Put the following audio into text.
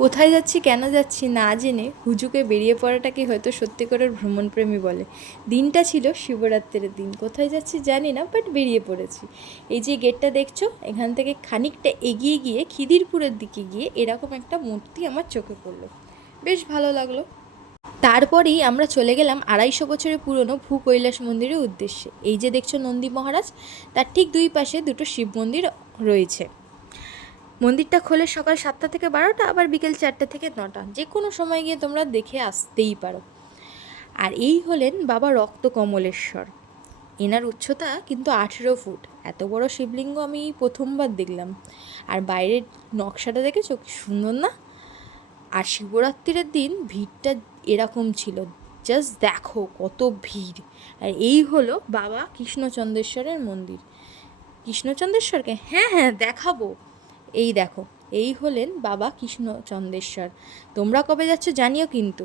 কোথায় যাচ্ছি কেন যাচ্ছি না জেনে হুজুকে বেরিয়ে পড়াটাকে হয়তো সত্যিকারের ভ্রমণপ্রেমী বলে। দিনটা ছিল শিবরাত্রির দিন। কোথায় যাচ্ছি জানি না, বাট বেরিয়ে পড়েছি। এই যে গেটটা দেখছো, এখান থেকে খানিকটা এগিয়ে গিয়ে খিদিরপুরের দিকে গিয়ে এরকম একটা মূর্তি আমার চোখে পড়লো, বেশ ভালো লাগলো। তারপরেই আমরা চলে গেলাম 250 বছরের পুরনো ভূকৈলাস মন্দিরের উদ্দেশ্যে। এই যে দেখছো নন্দী মহারাজ, তার ঠিক দুই পাশে দুটো শিব মন্দির রয়েছে। মন্দিরটা খোলে সকাল 7টা থেকে 12টা, আবার বিকেল 4টা থেকে 9টা, যে কোনো সময় গিয়ে তোমরা দেখে আসতেই পারো। আর এই হলেন বাবা রক্ত কমলেশ্বর। এনার উচ্চতা কিন্তু 18 ফুট। এত বড় শিবলিঙ্গ আমি প্রথমবার দেখলাম। আর বাইরের নকশাটা দেখেছো কি সুন্দর না? আর শিবরাত্রির দিন ভিড়টা এরকম ছিল, জাস্ট দেখো কত ভিড়। আর এই হলো বাবা কৃষ্ণচন্দ্রেশ্বরের মন্দির। কৃষ্ণচন্দ্রেশ্বরকে হ্যাঁ হ্যাঁ দেখাবো। এই দেখো, এই হলেন বাবা কৃষ্ণচন্দ্রেশ্বর। তোমরা কবে যাচ্ছ জানিও কিন্তু।